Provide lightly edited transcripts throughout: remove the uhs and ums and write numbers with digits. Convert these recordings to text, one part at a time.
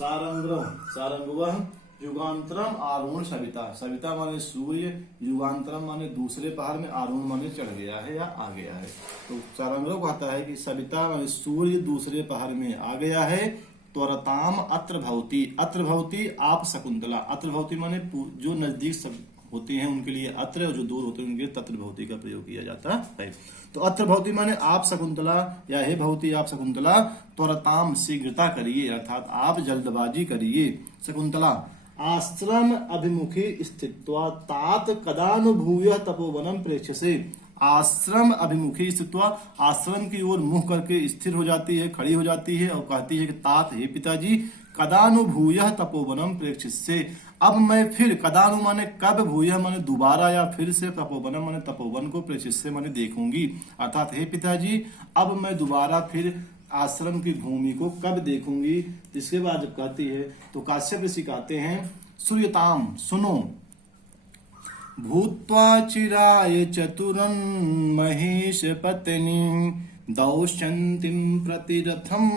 सारंग्रह सारंगवह युगांतरम आरोहण सविता। सविता माने सूर्य, युगांतरम माने दूसरे पहाड़ में, आरोहण माने चढ़ गया है या आ गया है। तो सारंग्रह कहता है कि सविता माने सूर्य दूसरे पहाड़ में आ गया है। त्वरताम अत्र भवती, अत्र भवती आप शकुंतला। अत्र भवती माने जो नजदीक सब होते हैं उनके लिए अत्र, और जो दूर होते हैं उनके लिए तत्र भवती का प्रयोग किया जाता है। तो अत्र भवती माने आप शकुंतला, या हे भवती आप शकुंतला, त्वरताम शीघ्रता करिए, अर्थात आप जल्दबाजी करिए। शकुंतला आश्रम अभिमुखी स्थित्वा तात कदानुभूय तपोवनम प्रेक्षसे। आश्रम अभिमुखी स्थित्वा, आश्रम की ओर मुख करके स्थिर हो जाती है, खड़ी हो जाती है और कहती है कि तात हे पिताजी, कदानुभूय तपोवनम प्रेक्षसे, अब मैं फिर, कदानु माने कब, भूय माने दोबारा या फिर से, तपोवनम माने तपोवन को, प्रेक्षसे माने देखूंगी, अर्थात हे पिताजी अब मैं दोबारा फिर आश्रम की भूमि को कब देखूंगी। इसके बाद जब कहती है तो काश्यप ऋषि कहते हैं सूर्यताम सुनो, भूत्वा चिराय चतुरन महेश पत्नी दौशंतिम प्रतिरथम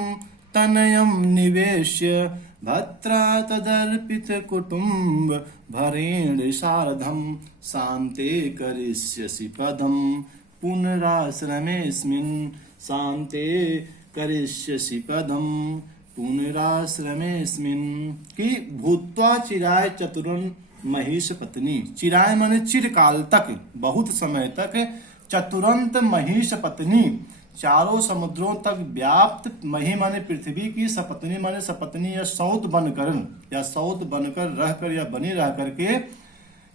तनयम निवेश्य भद्रा तदर्पित कुटुंब भरेण शारदम शांते करिष्यसि पदम पुनराश्रमेस्मिन् शांते करिष्यसि पदम पुनराश्रमेस्मिन्। कि भूत्वा चिराय चतुरन महिष पत्नी, चिराय माने चिरकाल तक, बहुत समय तक, चतुरंत महिष पत्नी, चारों समुद्रों तक व्याप्त, मही माने पृथ्वी की, सपत्नी माने सपत्नी या सौत बनकर, या सौत बनकर रहकर या बनी रह करके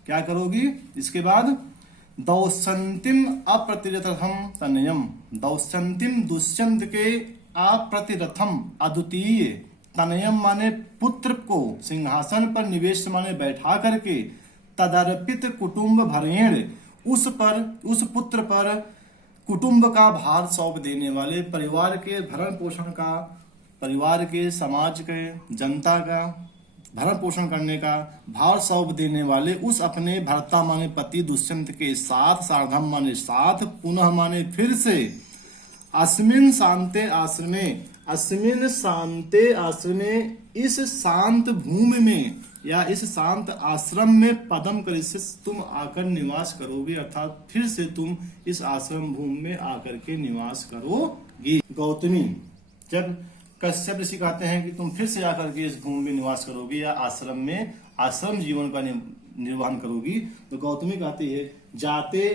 क्या करोगी। इसके बाद दौशंतिम अप्रतिरथम तनयम, दौशंतिम दुष्यंत के, अप्रतिरथम अद्वितीय, तनयम माने पुत्र को, सिंहासन पर निवेश माने बैठा करके, तदर्पित कुटुंब भरेण, उस पुत्र पर कुटुंब का भार सौंप देने वाले, परिवार के भरण पोषण का, परिवार के, समाज के, जनता का भरण पोषण करने का भार सौंप देने वाले उस अपने भर्ता माने पति दुष्यंत के साथ, सार्धम माने साथ, पुनः माने फिर से, अस्मिन शांते आश्रमे, अस्मिन शांते आश्रमे, इस शांत भूमि में या इस शांत आश्रम में, पदम करिष्य तुम आकर निवास करोगे, अर्थात फिर से तुम इस आश्रम भूमि में आकर के निवास करोगी। गौतमी, जब कश्यप ऋषि कहते हैं कि तुम फिर से आकर के इस भूमि में निवास करोगी या आश्रम में आश्रम जीवन का निर्वहन करोगी, तो गौतमी कहती है जाते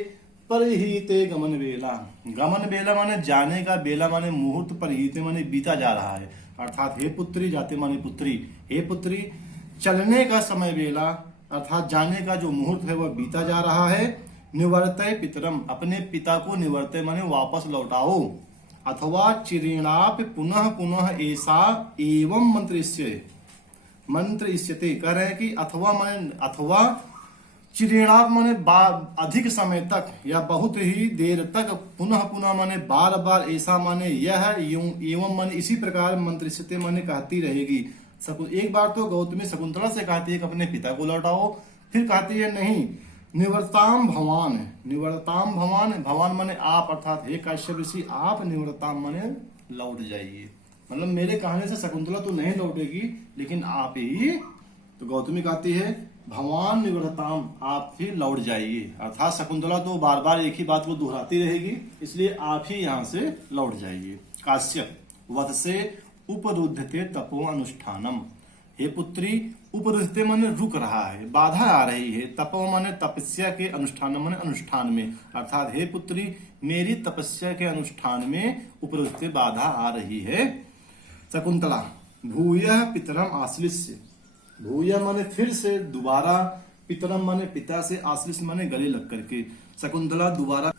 परहीते गमन बेला। गमन बेला माने जाने का, बेला माने मुहूर्त, परहीते माने बीता जा रहा है, अर्थात हे पुत्री, जाते माने पुत्री, हे पुत्री चलने का समय बेला, अर्थात जाने का जो मुहूर्त है वह बीता जा रहा है। निवर्तय पितरम, अपने पिता को, निवर्तय माने वापस लौटाओ, अथवा चिरेणाप पुनः पुनः ऐसा एवं मंत्रिष्यते, कह रहे हैं कि अथवा माने, अथवा चिरेणाप माने अधिक समय तक या बहुत ही देर तक, पुनः पुनः माने बार बार, ऐसा माने यह, एवं माने इसी प्रकार, मंत्रिष्यते माने कहती रहेगी। एक बार तो गौतमी शकुंतला से कहती है कि अपने पिता को लौटाओ, फिर कहती है नहीं, निवर्ताम भवान, निवर्ताम भवान, भवान माने आप, अर्थात हे काश्यप ऋषि आप, निवर्ताम माने लौट जाइए, मतलब मेरे कहने से शकुंतला तो नहीं लौटेगी लेकिन आप ही। तो गौतमी कहती है भवान निवर्ताम, आप ही लौट जाइए, अर्थात शकुंतला तो बार बार एक ही बात को दोहराती रहेगी, इसलिए आप ही यहाँ से लौट जाइए। काश्यप वध से उपरुद्धते तपो अनुष्ठानम, हे पुत्री, उपरुद्धते माने रुक रहा है, बाधा आ रही है, तपो माने तपस्या के, अनुष्ठान माने अनुष्ठान में, अर्थात हे पुत्री मेरी तपस्या के अनुष्ठान में उपरुद्धते बाधा आ रही है। शकुंतला भूयः पितरम आश्लिष्य, भूय माने फिर से, दोबारा, पितरम माने पिता से, आश्लिष्य माने गले लग करके, शकुंतला दोबारा,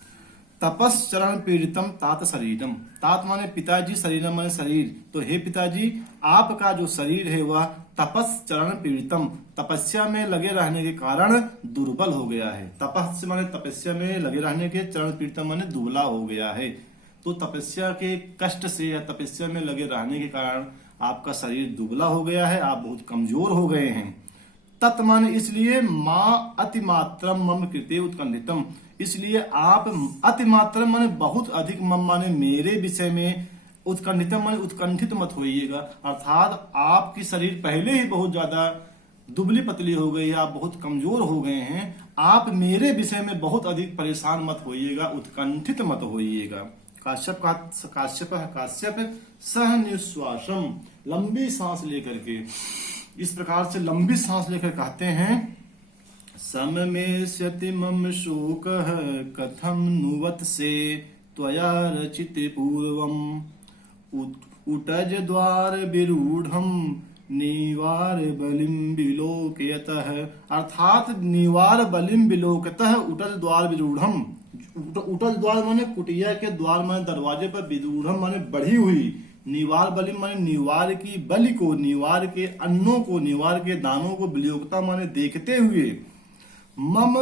तपस्चरण पीड़ितम तात शरीरम, तात माने पिताजी, शरीरम माने शरीर, तो हे पिताजी आपका जो शरीर है वह तपस्चरण पीड़ितम, तपस्या में लगे रहने के कारण दुर्बल हो गया है। तपस् माने तपस्या में लगे रहने के, चरण पीड़ितम माने दुबला हो गया है, तो तपस्या के कष्ट से या तपस्या में लगे रहने के कारण आपका शरीर दुबला हो गया है, आप बहुत कमजोर हो गए हैं। तत् माने इसलिए, माँ अतिमात्रम मम कृते उत्कंठितम, इसलिए आप, अतिमात्रम माने बहुत अधिक, मम माने मेरे विषय में, उत्कंठित मन उत्कंठित मत होइएगा, अर्थात आपकी शरीर पहले ही बहुत ज्यादा दुबली पतली हो गई है, आप बहुत कमजोर हो गए हैं, आप मेरे विषय में बहुत अधिक परेशान मत होइएगा, उत्कंठित मत होइएगा। काश्यप सह निश्वासम, लंबी सांस लेकर के, इस प्रकार से लंबी सांस लेकर कहते हैं, सममेष्यति मम शोकः कथम नुवत से त्वया रचित पूर्वम उटज द्वार विरूढ़म निवार बलिम विलोकयतः, अर्थात निवार बलिम विलोकतः उटज द्वार विरूढ़म, उटज द्वार माने कुटिया के द्वार माने दरवाजे पर, विरूढ़म माने बढ़ी हुई, निवार बलिम माने निवार की बलि को, निवार के अन्नों को, निवार के दानों को, विलोकता माने देखते हुए, मम,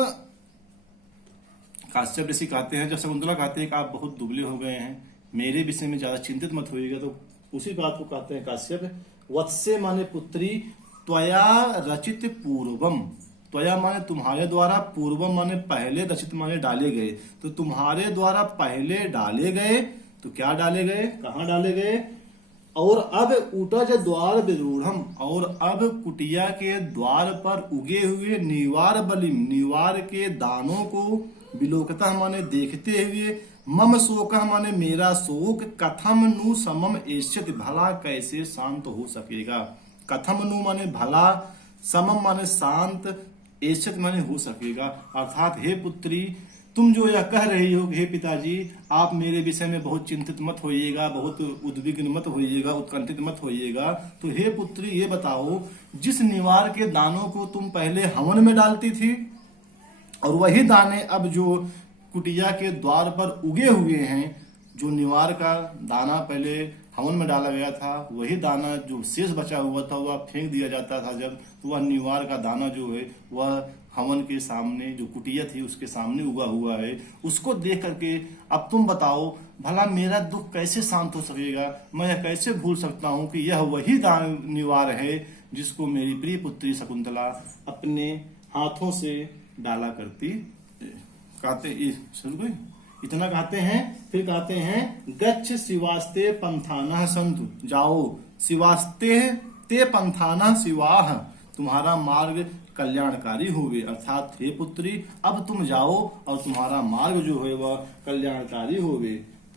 काश्यप ऋषि कहते हैं, जब शकुंतला कहते हैं कि आप बहुत दुबले हो गए हैं, मेरे विषय में ज्यादा चिंतित मत होइएगा, तो उसी बात को कहते हैं काश्यप, वत्से माने पुत्री, त्वया रचित पूर्वम, त्वया माने तुम्हारे द्वारा, पूर्वम माने पहले, रचित माने डाले गए, तो तुम्हारे द्वारा पहले डाले गए, तो क्या डाले गए, कहाँ डाले गए, और अब उटज द्वार विरूढ़म, और अब कुटिया के द्वार पर उगे हुए निवार बलिम, निवार के दानों को, विलोकता माने देखते हुए, मम शोक माने मेरा शोक, कथम नु समम एष्यत, भला कैसे शांत हो सकेगा, कथम नु माने भला, समम माने शांत, एष्यत माने हो सकेगा, अर्थात हे पुत्री, तुम जो यह कह रही हो, हे पिताजी आप मेरे विषय में बहुत चिंतित मत होइएगा, बहुत उद्विग्न मत होइएगा, उत्कंठित मत होइएगा, तो हे पुत्री ये बताओ, जिस निवार के दानों को तुम पहले हवन में डालती थी, और वही दाने अब जो कुटिया के द्वार पर उगे हुए हैं, जो निवार का दाना पहले हवन में डाला गया था, वही दाना जो शेष बचा हुआ था वह फेंक दिया जाता था जब, तो वह निवार का दाना जो है वह हवन के सामने, जो कुटिया थी उसके सामने उगा हुआ है, उसको देख करके अब तुम बताओ, भला मेरा दुख कैसे शांत हो सकेगा, मैं यह कैसे भूल सकता हूँ कि यह वही निवार है जिसको मेरी प्रिय पुत्री शकुंतला अपने हाथों से डाला करती। कहते इतना कहते हैं, फिर कहते हैं, गच्छ शिवास्ते पंथानः सन्तु, जाओ, शिवास्ते ते पंथानः शिवाः, तुम्हारा मार्ग कल्याणकारी होवे, अर्थात हे पुत्री अब तुम जाओ और तुम्हारा मार्ग जो है वह कल्याणकारी होवे।